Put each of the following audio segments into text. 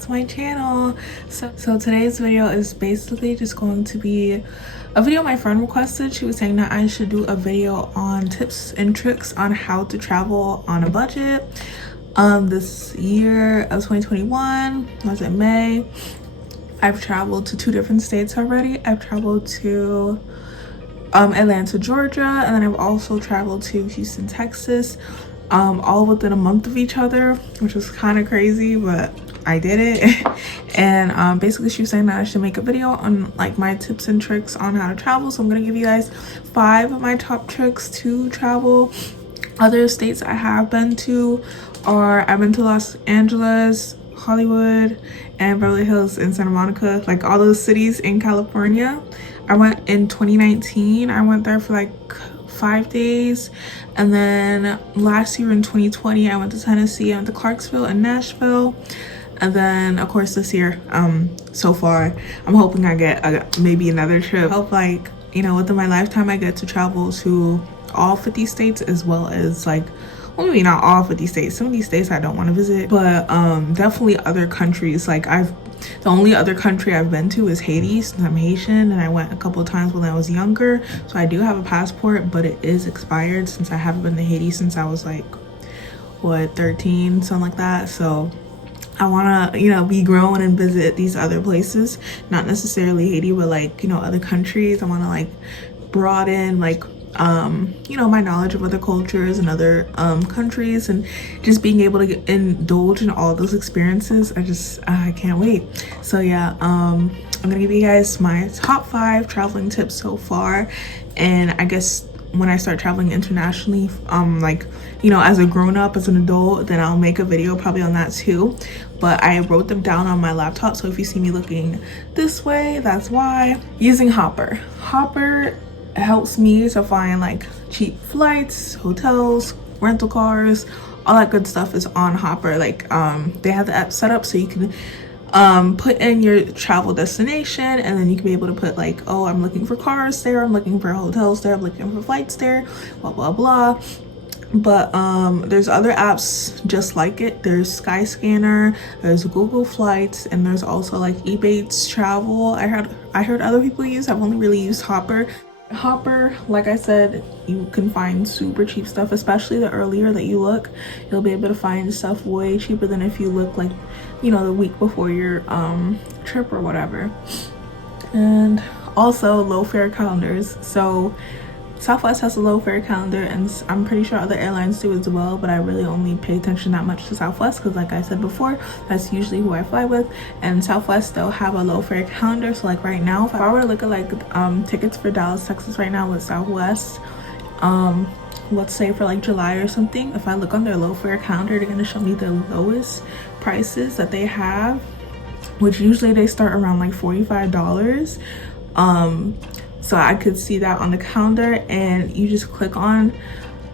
back to my channel. So today's video is basically just going to be a video my friend requested. She was saying that I should do a video on tips and tricks on how to travel on a budget. This year of 2021, was it May, I've traveled to 2 different states already. I've traveled to Atlanta, Georgia, and then I've also traveled to Houston, Texas, all within a month of each other, which was kind of crazy, but I did it. And basically she was saying that I should make a video on like my tips and tricks on how to travel. So I'm gonna give you guys 5 of my top tricks to travel. Other states I have been to are, I've been to Los Angeles, Hollywood, and Beverly Hills and Santa Monica, like all those cities in California. I went in 2019. I went there for like 5 days. And then last year in 2020, I went to Tennessee. I went to Clarksville and Nashville. And then of course this year, so far, I'm hoping I get maybe another trip. I hope, like, you know, within my lifetime I get to travel to all 50 states, as well as like, well, maybe not all 50 states. Some of these states I don't want to visit, but definitely other countries. Like the only other country I've been to is Haiti, since I'm Haitian, and I went a couple of times when I was younger. So I do have a passport, but it is expired since I haven't been to Haiti since I was like, what, 13, something like that. So I want to, you know, be grown and visit these other places, not necessarily Haiti, but like, you know, other countries. I want to like broaden like you know, my knowledge of other cultures and other countries, and just being able to indulge in all those experiences. I can't wait. So yeah, I'm gonna give you guys my top 5 traveling tips so far, and I guess when I start traveling internationally, like, you know, as a grown-up, as an adult, then I'll make a video probably on that too. But I wrote them down on my laptop, so if you see me looking this way, that's why. Using Hopper helps me to find like cheap flights, hotels, rental cars, all that good stuff is on Hopper. Like they have the app set up so you can put in your travel destination, and then you can be able to put like, oh, I'm looking for cars there, I'm looking for hotels there, I'm looking for flights there, blah blah blah. But there's other apps just like it. There's Skyscanner, there's Google Flights, and there's also like Ebates Travel. I heard other people use. I've only really used Hopper. Like I said, you can find super cheap stuff, especially the earlier that you look. You'll be able to find stuff way cheaper than if you look like, you know, the week before your trip or whatever. And also low fare calendars. So Southwest has a low fare calendar, and I'm pretty sure other airlines do as well, but I really only pay attention that much to Southwest because, like I said before, that's usually who I fly with. And Southwest, they'll have a low fare calendar. So like right now, if I were to look at like tickets for Dallas, Texas right now with Southwest, let's say for like July or something, if I look on their low fare calendar, they're gonna show me the lowest prices that they have, which usually they start around like $45. So I could see that on the calendar, and you just click on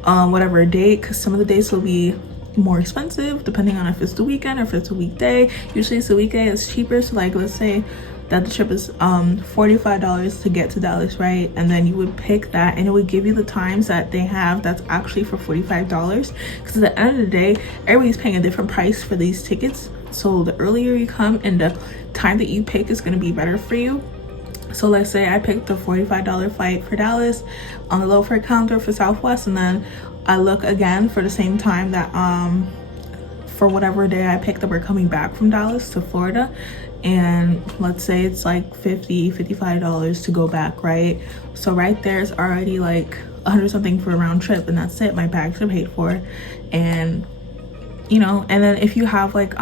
whatever date, because some of the dates will be more expensive depending on if it's the weekend or if it's a weekday. Usually it's the weekday, it's cheaper. So like, let's say that the trip is $45 to get to Dallas, right? And then you would pick that, and it would give you the times that they have that's actually for $45, because at the end of the day, everybody's paying a different price for these tickets. So the earlier you come and the time that you pick is going to be better for you. So let's say I picked the $45 flight for Dallas on the low fare calendar for Southwest, and then I look again for the same time that for whatever day I picked that we're coming back from Dallas to Florida, and let's say it's like $55 to go back, right? So right there is already like 100 something for a round trip, and that's it. My bags are paid for. And you know, and then if you have like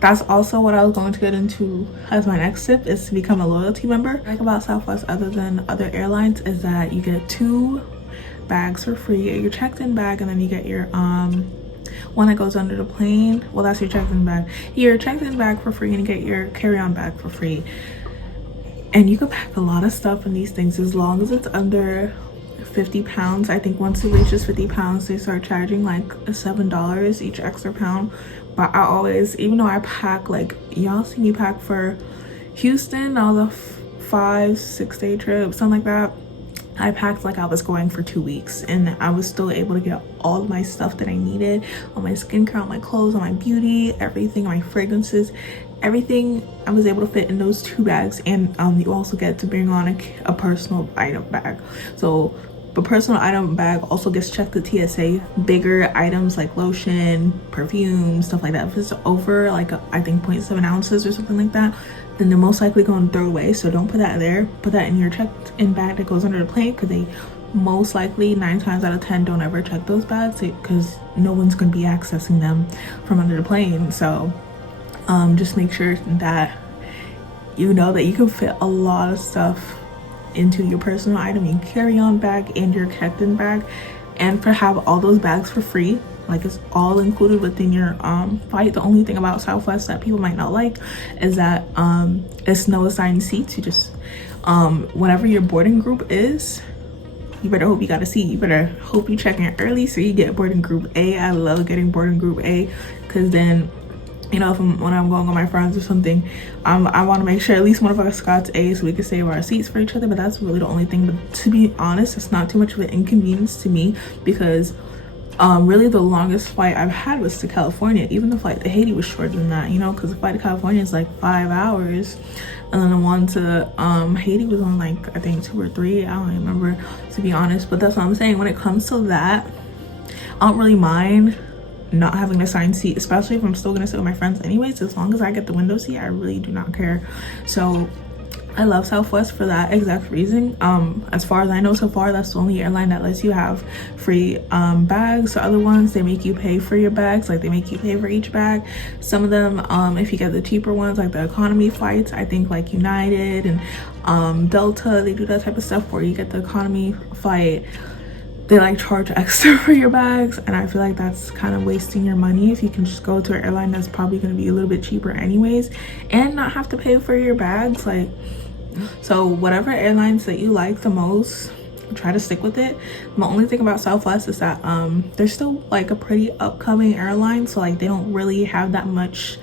that's also what I was going to get into as my next tip, is to become a loyalty member. What I like about Southwest, other than other airlines, is that you get 2 bags for free. You get your checked-in bag, and then you get your one that goes under the plane. Well, that's your checked-in bag. Your checked-in bag for free, and you get your carry-on bag for free. And you can pack a lot of stuff in these things as long as it's under 50 pounds. I think once it reaches 50 pounds, they start charging like $7 each extra pound. But I always, even though I pack, like, y'all see me pack for Houston, all the 5-6 day trips, something like that, I packed like I was going for 2 weeks, and I was still able to get all of my stuff that I needed, all my skincare, all my clothes, all my beauty, everything, my fragrances, everything. I was able to fit in those 2 bags. And you also get to bring on a personal item bag. So the personal item bag also gets checked at TSA. Bigger items like lotion, perfume, stuff like that, if it's over like I think 0.7 ounces or something like that, then they're most likely going to throw away. So don't put that there. Put that in your checked in bag that goes under the plane, because they most likely 9 times out of 10 don't ever check those bags, because no one's going to be accessing them from under the plane. So just make sure that you know that you can fit a lot of stuff into your personal item, your carry-on bag and your checked-in bag, and have all those bags for free. Like, it's all included within your flight. The only thing about Southwest that people might not like is that it's no assigned seats. You just whatever your boarding group is, you better hope you got a seat. You better hope you check in early so you get boarding group A. I love getting boarding group A, because then, you know, when I'm going with my friends or something, I want to make sure at least one of us got A, so we can save our seats for each other. But that's really the only thing. But to be honest, it's not too much of an inconvenience to me, because really the longest flight I've had was to California. Even the flight to Haiti was shorter than that, you know, because the flight to California is like 5 hours, and then the one to Haiti was on like I think 2 or 3. I don't even remember, to be honest. But that's what I'm saying. When it comes to that, I don't really mind not having an assigned seat, especially if I'm still gonna sit with my friends anyways. As long as I get the window seat, I really do not care. So I love Southwest for that exact reason. As far as I know so far, that's the only airline that lets you have free bags. So other ones, they make you pay for your bags, like they make you pay for each bag. Some of them, if you get the cheaper ones, like the economy flights, I think like United and Delta, they do that type of stuff where you get the economy flight, they like charge extra for your bags, and I feel like that's kind of wasting your money if you can just go to an airline that's probably going to be a little bit cheaper anyways and not have to pay for your bags. Like, so whatever airlines that you like the most, try to stick with it. The only thing about Southwest is that they're still like a pretty upcoming airline, so like they don't really have that much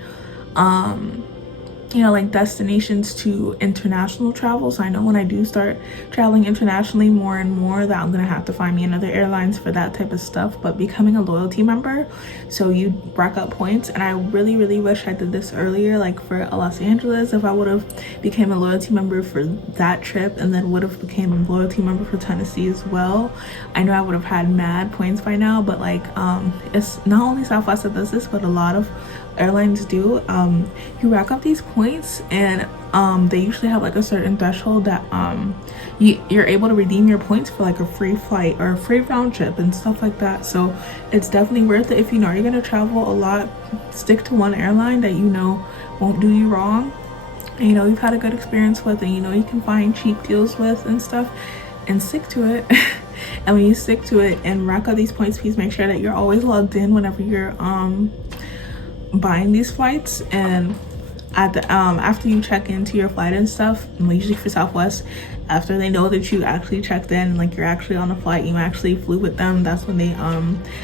you know, like destinations to international travel. So I know when I do start traveling internationally more and more, that I'm gonna have to find me another airlines for that type of stuff. But becoming a loyalty member, so you rack up points, and I really wish I did this earlier, like for Los Angeles. If I would have became a loyalty member for that trip, and then would have became a loyalty member for Tennessee as well, I know I would have had mad points by now. But like it's not only Southwest that does this, but a lot of airlines do. You rack up these points, and they usually have like a certain threshold that you're able to redeem your points for like a free flight or a free round trip and stuff like that. So it's definitely worth it. If you know you're gonna travel a lot, stick to one airline that you know won't do you wrong, and you know you've had a good experience with, and you know you can find cheap deals with and stuff, and stick to it. And when you stick to it and rack up these points, please make sure that you're always logged in whenever you're buying these flights. And at the after you check into your flight and stuff, usually for Southwest, after they know that you actually checked in, like you're actually on the flight, you actually flew with them, that's when they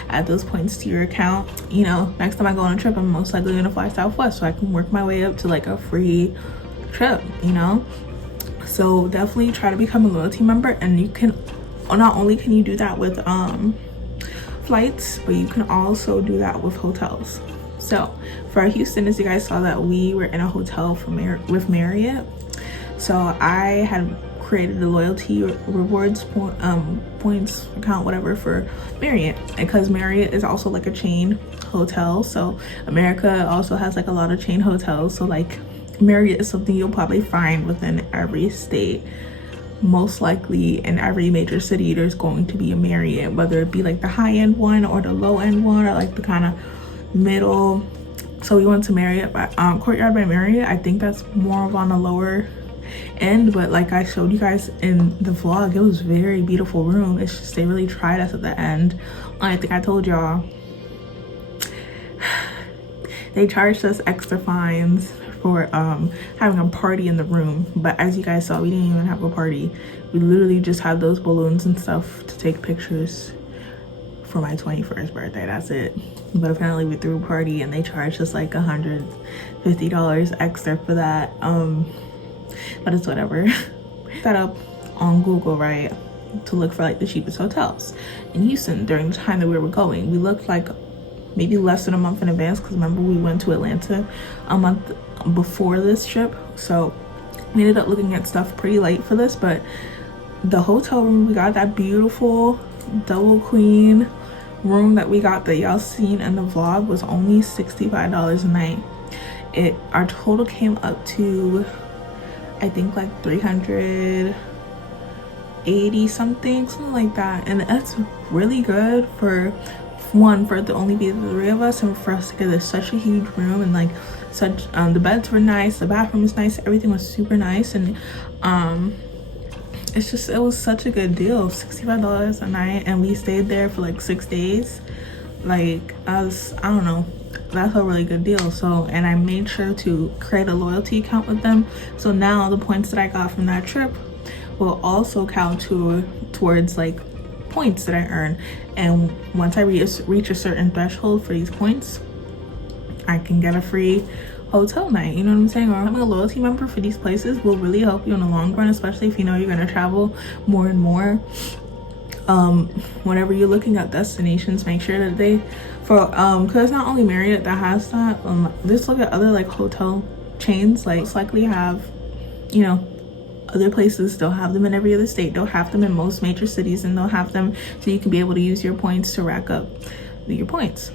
add those points to your account. You know, next time I go on a trip, I'm most likely gonna fly Southwest, so I can work my way up to like a free trip, you know. So definitely try to become a loyalty member, and you can not only can you do that with flights, but you can also do that with hotels. So for Houston, as you guys saw, that we were in a hotel with Marriott. So I had created a loyalty rewards points account, whatever, for Marriott, because Marriott is also like a chain hotel. So America also has like a lot of chain hotels. So like Marriott is something you'll probably find within every state. Most likely in every major city there's going to be a Marriott, whether it be like the high-end one or the low-end one, or like the kind of middle. So we went to Marriott, Courtyard by Marriott. I think that's more of on the lower end, but like I showed you guys in the vlog, it was a very beautiful room. It's just they really tried us at the end. I think I told y'all they charged us extra fines for having a party in the room, but as you guys saw, we didn't even have a party. We literally just had those balloons and stuff to take pictures for my 21st birthday. That's it. But apparently we threw a party and they charged us like $150 extra for that. But it's whatever. That up on Google, right? to look for like the cheapest hotels in Houston during the time that we were going. We looked like maybe less than a month in advance, because remember we went to Atlanta a month before this trip, so we ended up looking at stuff pretty late for this. But the hotel room we got, that beautiful double queen room that we got that y'all seen in the vlog, was only $65 a night. Our total came up to, I think, like 380 something like that, and that's really good for it to only be the three of us, and for us to get such a huge room, and like such the beds were nice, the bathroom was nice, everything was super nice, and it was such a good deal. $65 a night, and we stayed there for like 6 days. Like, I don't know, that's a really good deal. So, and I made sure to create a loyalty account with them, so now the points that I got from that trip will also count towards like points that I earn. And once I reach a certain threshold for these points, I can get a free hotel night, you know what I'm saying? Or having a loyalty member for these places will really help you in the long run, especially if you know you're going to travel more and more. Whenever you're looking at destinations, make sure that because it's not only Marriott that has that. Just look at other like hotel chains, like most likely have, you know, other places. They'll have them in every other state, they'll have them in most major cities, and they'll have them so you can be able to use your points to rack up your points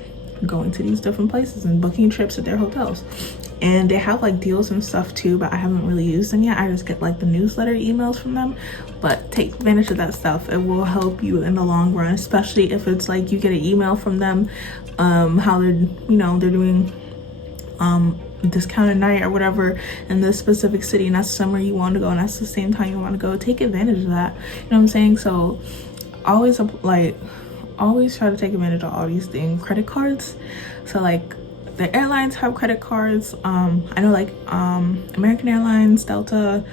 going to these different places and booking trips at their hotels. And they have like deals and stuff too, but I haven't really used them yet. I just get like the newsletter emails from them. But take advantage of that stuff. It will help you in the long run, especially if it's like you get an email from them how they're, you know, they're doing discounted night or whatever in this specific city, and that's somewhere you want to go, and that's the same time you want to go. Take advantage of that, you know what I'm saying? So always try to take advantage of all these things. Credit cards, so like the airlines have credit cards. I know like American Airlines, Delta,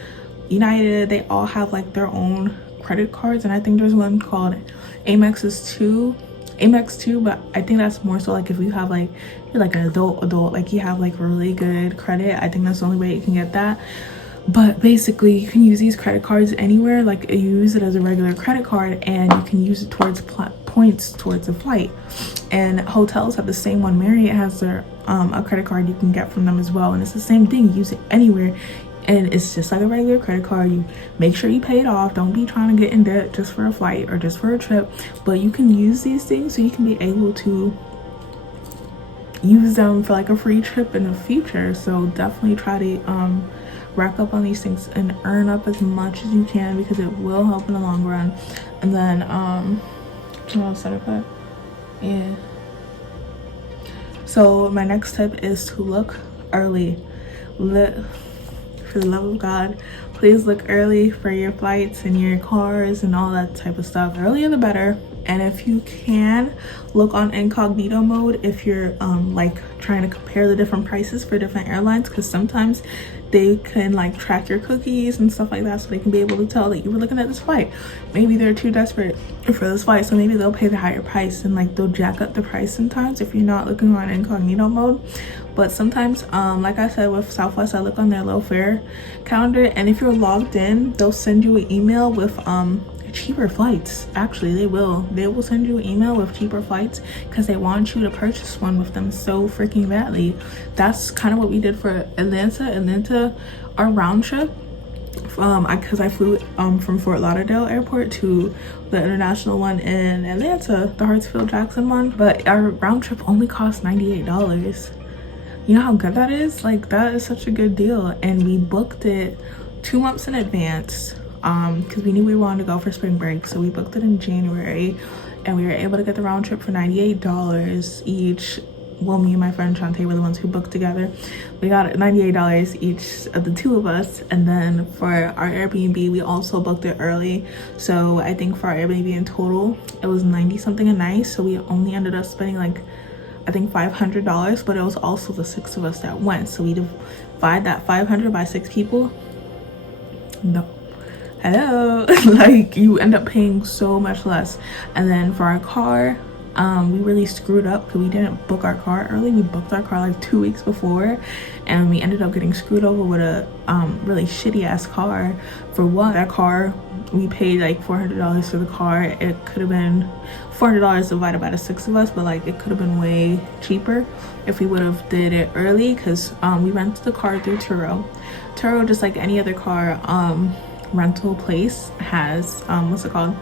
United, they all have like their own credit cards, and I think there's one called Amex too, but I think that's more so like if you have like, you're like an adult, like you have like really good credit. I think that's the only way you can get that. But basically you can use these credit cards anywhere. Like you use it as a regular credit card, and you can use it towards points towards a flight. And hotels have the same one. Marriott has their a credit card you can get from them as well, and it's the same thing. You use it anywhere, and it's just like a regular credit card. You make sure you pay it off. Don't be trying to get in debt just for a flight or just for a trip. But you can use these things so you can be able to use them for like a free trip in the future. So definitely try to rack up on these things and earn up as much as you can, because it will help in the long run. And then yeah, so my next tip is to look early. For the love of God, please look early for your flights and your cars and all that type of stuff. Earlier the better. And if you can, look on incognito mode if you're like trying to compare the different prices for different airlines, because sometimes they can like track your cookies and stuff like that, so they can be able to tell that you were looking at this flight. Maybe they're too desperate for this flight, so maybe they'll pay the higher price, and like they'll jack up the price sometimes if you're not looking on incognito mode. But sometimes like I said with Southwest, I look on their low fare calendar, and if you're logged in, they'll send you an email with cheaper flights. Actually, they will send you an email with cheaper flights, because they want you to purchase one with them so freaking badly. That's kind of what we did for Atlanta. Our round trip, because I flew from Fort Lauderdale airport to the international one in Atlanta, the Hartsfield-Jackson one, but our round trip only cost $98. You know how good that is? Like, that is such a good deal. And we booked it 2 months in advance, because we knew we wanted to go for spring break. So we booked it in January, and we were able to get the round trip for $98 each. Well, me and my friend Shantae were the ones who booked together. We got $98 each of the two of us. And then for our Airbnb, we also booked it early. So I think for our Airbnb in total, it was 90 something a night. So we only ended up spending like, I think $500, but it was also the 6 of us that went. So we divide that 500 by 6 people. No. Hello. Like, you end up paying so much less. And then for our car, We really screwed up because we didn't book our car early. We booked our car like 2 weeks before, and we ended up getting screwed over with a really shitty ass car. For one, that car, we paid like $400 for the car. It could have been $400 divided by the 6 of us, but like it could have been way cheaper if we would have did it early, because we rented the car through Turo. Turo, just like any other car rental place, has what's it called,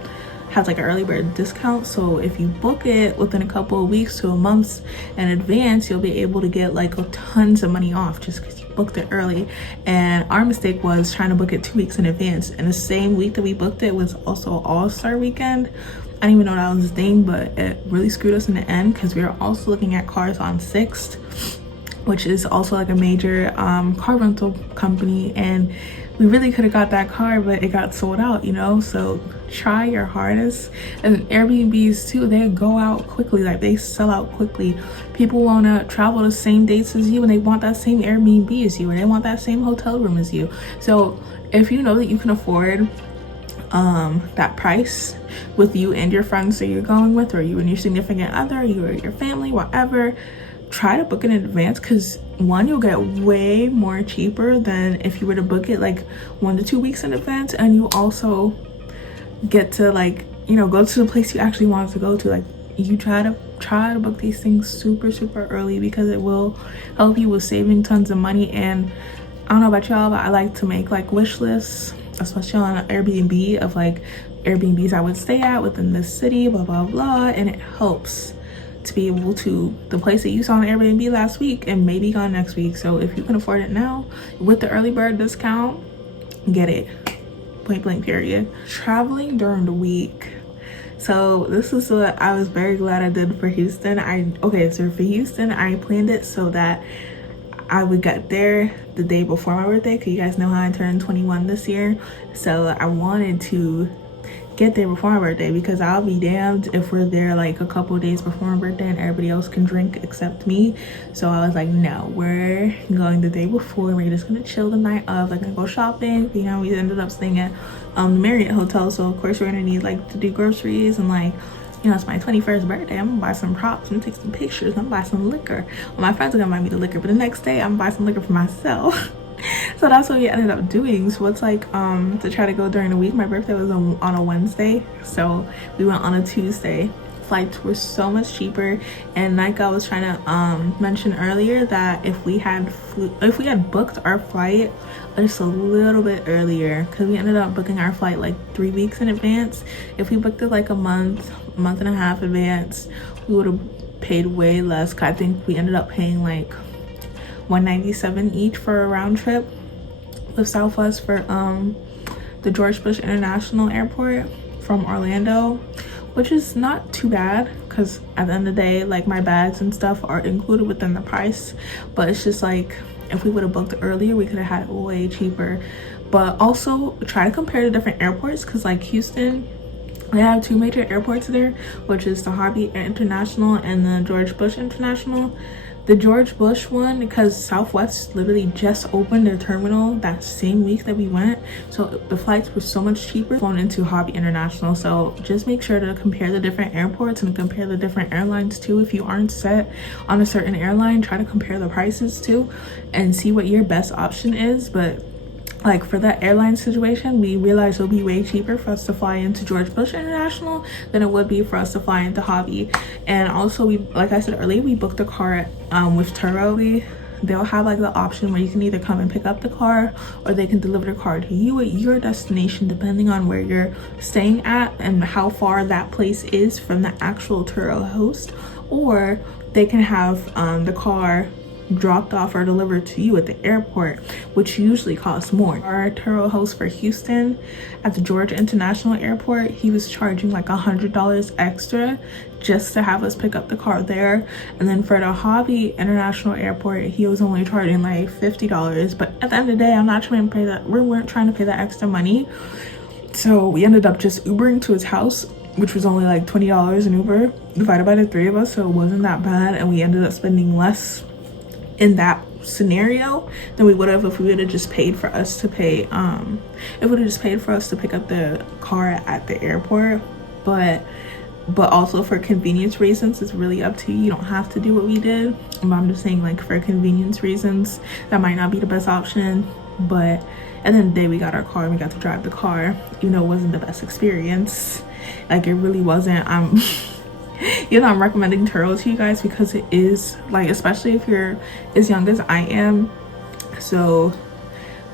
has like an early bird discount. So if you book it within a couple of weeks to a month in advance, you'll be able to get like tons of money off just because you booked it early. And our mistake was trying to book it 2 weeks in advance, and the same week that we booked it was also All-Star weekend. I didn't even know that was a thing, but it really screwed us in the end because we were also looking at cars on Sixt, which is also like a major car rental company, and we really could have got that car, but it got sold out, you know. So try your hardest. And Airbnbs too, they go out quickly, like they sell out quickly. People want to travel the same dates as you, and they want that same Airbnb as you, and they want that same hotel room as you. So if you know that you can afford that price with you and your friends that you're going with, or you and your significant other, you or your family, whatever, try to book in advance, because one, you'll get way more cheaper than if you were to book it like 1 to 2 weeks in advance, and you also get to, like, you know, go to the place you actually wanted to go to. Like, you try to book these things super early, because it will help you with saving tons of money. And I don't know about y'all, but I like to make like wish lists, especially on Airbnb, of like Airbnbs I would stay at within this city, blah blah blah, and it helps to be able to, the place that you saw on Airbnb last week and maybe gone next week. So if you can afford it now with the early bird discount, get it. Point blank period. Traveling during the week. So this is what I was very glad I did for Houston. So for Houston, I planned it so that I would get there the day before my birthday, because you guys know how I turned 21 this year. So I wanted to get there before my birthday, because I'll be damned if we're there like a couple days before my birthday and everybody else can drink except me. So I was like, no, we're going the day before. We're just gonna chill the night of, like, gonna go shopping. You know, we ended up staying at the Marriott Hotel, so of course we're gonna need like to do groceries, and like, you know, it's my 21st birthday. I'm gonna buy some props, I'm gonna take some pictures, I'm gonna buy some liquor. Well, my friends are gonna buy me the liquor, but the next day I'm gonna buy some liquor for myself. So that's what we ended up doing. So it's like to try to go during the week. My birthday was on a Wednesday, so we went on a Tuesday. Flights were so much cheaper, and like I was trying to mention earlier, that if we had booked our flight just a little bit earlier, because we ended up booking our flight like 3 weeks in advance. If we booked it like a month and a half advance, we would have paid way less. I think we ended up paying like $197 each for a round trip with Southwest for the George Bush International Airport from Orlando, which is not too bad, because at the end of the day, like, my bags and stuff are included within the price. But it's just like, if we would have booked earlier, we could have had it way cheaper. But also try to compare the different airports, because like Houston, they have 2 major airports there, which is the Hobby International and the George Bush International. The George Bush one, because Southwest literally just opened their terminal that same week that we went, so the flights were so much cheaper going into Hobby International. So just make sure to compare the different airports and compare the different airlines too. If you aren't set on a certain airline, try to compare the prices too and see what your best option is. But like, for that airline situation, we realized it'll be way cheaper for us to fly into George Bush International than it would be for us to fly into Hobby. And also, we, like I said earlier, we booked a car with Turo. They'll have like the option where you can either come and pick up the car, or they can deliver the car to you at your destination, depending on where you're staying at and how far that place is from the actual Turo host. Or they can have the car dropped off or delivered to you at the airport, which usually costs more. Our Turo host for Houston at the Georgia International Airport, he was charging like $100 extra just to have us pick up the car there. And then for the Hobby International Airport, he was only charging like $50. But at the end of the day, I'm not trying to pay that, we weren't trying to pay that extra money. So we ended up just Ubering to his house, which was only like $20 in Uber divided by the 3 of us, so it wasn't that bad. And we ended up spending less in that scenario than we would have if we would have just paid for us to pay if we would have just paid for us to pick up the car at the airport. But but also for convenience reasons, it's really up to you. You don't have to do what we did, but I'm just saying, like, for convenience reasons, that might not be the best option. But at the end of the day, we got our car and we got to drive the car, even though it wasn't the best experience. Like, it really wasn't. You know, I'm recommending Turo to you guys because it is, like, especially if you're as young as I am. So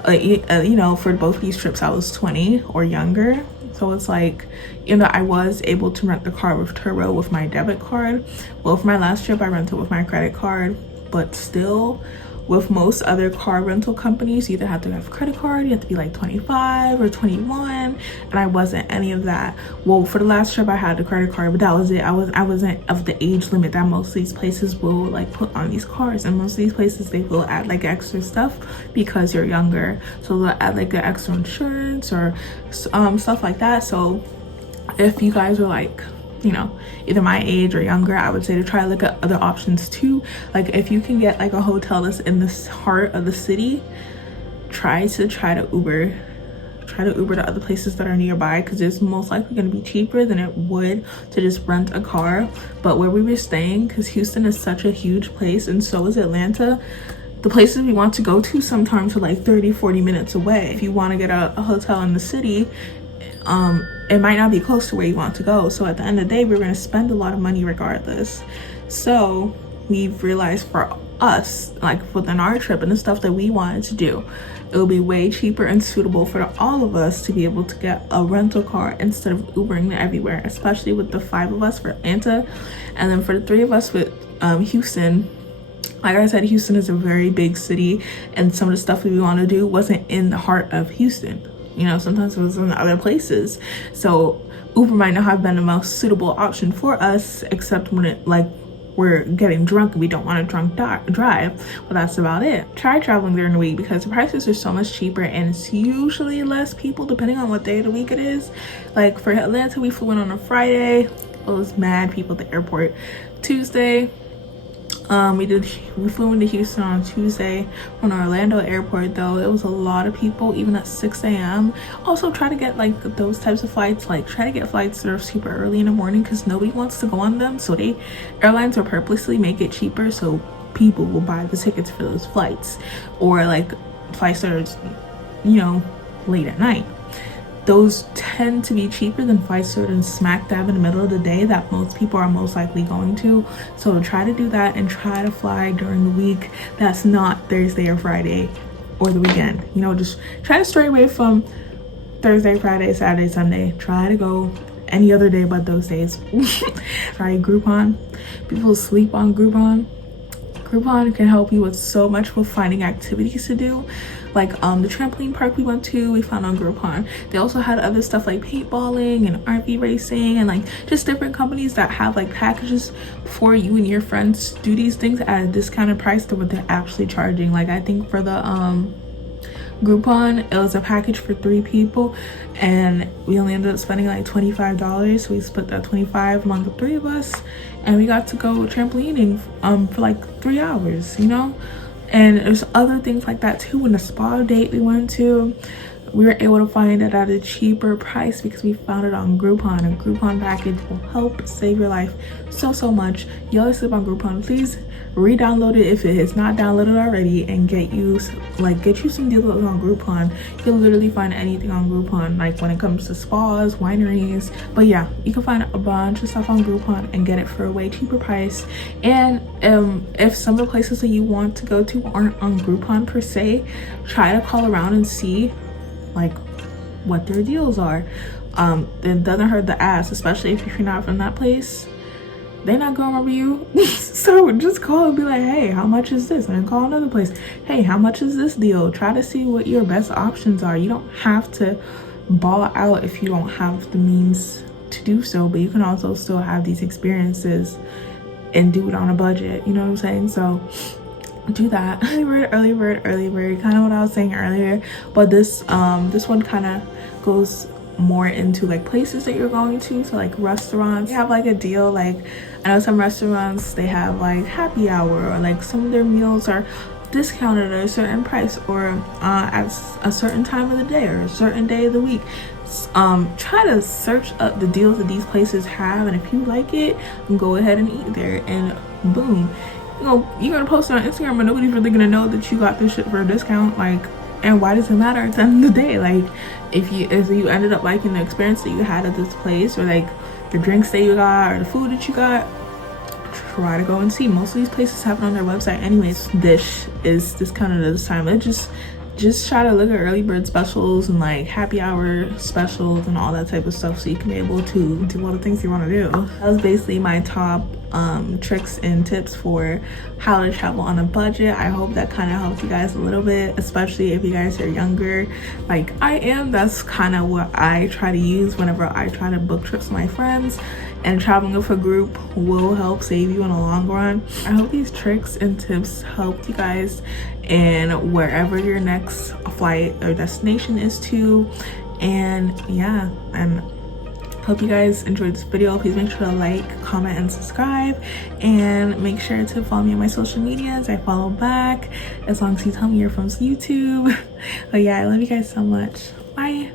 you know, for both these trips I was 20 or younger, so it's like, you know, I was able to rent the car with Turo with my debit card. Well, for my last trip I rented with my credit card, but still, with most other car rental companies, you either have to have a credit card, you have to be like 25 or 21, and I wasn't any of that. Well, for the last trip I had a credit card, but that was it. I wasn't of the age limit that most of these places will like put on these cars, and most of these places they will add like extra stuff because you're younger, so they'll add like the extra insurance or stuff like that. So if you guys are like, you know, either my age or younger, I would say to try look at other options too. Like, if you can get like a hotel that's in the heart of the city, try to Uber to other places that are nearby, because it's most likely going to be cheaper than it would to just rent a car. But where we were staying, because Houston is such a huge place and so is Atlanta, the places we want to go to sometimes are like 30-40 minutes away. If you want to get a hotel in the city, it might not be close to where you want to go. So at the end of the day, we're going to spend a lot of money regardless. So we've realized for us, like within our trip and the stuff that we wanted to do, it will be way cheaper and suitable for all of us to be able to get a rental car instead of Ubering everywhere, especially with the 5 of us for Atlanta, and then for the 3 of us with Houston. Like I said, Houston is a very big city, and some of the stuff that we want to do wasn't in the heart of Houston. You know, sometimes it was in other places. So Uber might not have been the most suitable option for us, except when it, like, we're getting drunk and we don't want to drunk drive. Well, that's about it. Try traveling during the week because the prices are so much cheaper, and it's usually less people depending on what day of the week it is. Like for Atlanta, we flew in on a Friday. It was mad people at the airport. Tuesday, we flew into Houston on Tuesday from Orlando airport. Though it was a lot of people even at 6 a.m. Also try to get like those types of flights, like try to get flights that are super early in the morning because nobody wants to go on them. So airlines will purposely make it cheaper so people will buy the tickets for those flights, or like flights that are, you know, late at night. Those tend to be cheaper than flights that are smack dab in the middle of the day that most people are most likely going to. So try to do that and try to fly during the week that's not Thursday or Friday or the weekend. You know, just try to stray away from Thursday, Friday, Saturday, Sunday. Try to go any other day but those days. Try Groupon. People sleep on Groupon. Groupon can help you with so much with finding activities to do. Like the trampoline park we went to, we found on Groupon. They also had other stuff like paintballing and RV racing, and like just different companies that have like packages for you and your friends to do these things at a discounted price to what they're actually charging. Like I think for the Groupon, it was a package for 3 people and we only ended up spending like $25. So we split that 25 among the 3 of us, and we got to go trampolining for like 3 hours, you know. And there's other things like that too. In the spa date we went to, we were able to find it at a cheaper price because we found it on Groupon. A Groupon package will help save your life so much. You always sleep on Groupon. Please re-download it if it is not downloaded already, and get you some deals on Groupon. You'll literally find anything on Groupon, like when it comes to spas, wineries. But yeah, you can find a bunch of stuff on Groupon and get it for a way cheaper price. And if some of the places that you want to go to aren't on Groupon per se, try to call around and see like what their deals are. It doesn't hurt to ask, especially if you're not from that place. They're not gonna remember you. So just call and be like, hey, how much is this? And then call another place, hey, how much is this deal? Try to see what your best options are. You don't have to ball out if you don't have the means to do so, but you can also still have these experiences and do it on a budget, you know what I'm saying? So do that. Early bird, kind of what I was saying earlier. But this one kind of goes more into like places that you're going to. So like restaurants, they have like a deal. Like I know some restaurants, they have like happy hour, or like some of their meals are discounted at a certain price, or at a certain time of the day or a certain day of the week. try to search up the deals that these places have, and if you like it, go ahead and eat there, and boom, you know, you're gonna post it on Instagram, but nobody's really gonna know that you got this shit for a discount. Like, and why does it matter at the end of the day? Like, if you ended up liking the experience that you had at this place, or like the drinks that you got, or the food that you got, try to go and see. Most of these places have it on their website anyways. This is discounted at this time. Let's just try to look at early bird specials and like happy hour specials and all that type of stuff, so you can be able to do all the things you want to do. That was basically my top tricks and tips for how to travel on a budget. I hope that kind of helps you guys a little bit, especially if you guys are younger like I am. That's kind of what I try to use whenever I try to book trips with my friends, and traveling with a group will help save you in the long run. I hope these tricks and tips helped you guys and wherever your next flight or destination is to. And yeah, and hope you guys enjoyed this video. Please make sure to like, comment, and subscribe, and make sure to follow me on my social medias. I follow back as long as you tell me you're from YouTube. But yeah, I love you guys so much. Bye.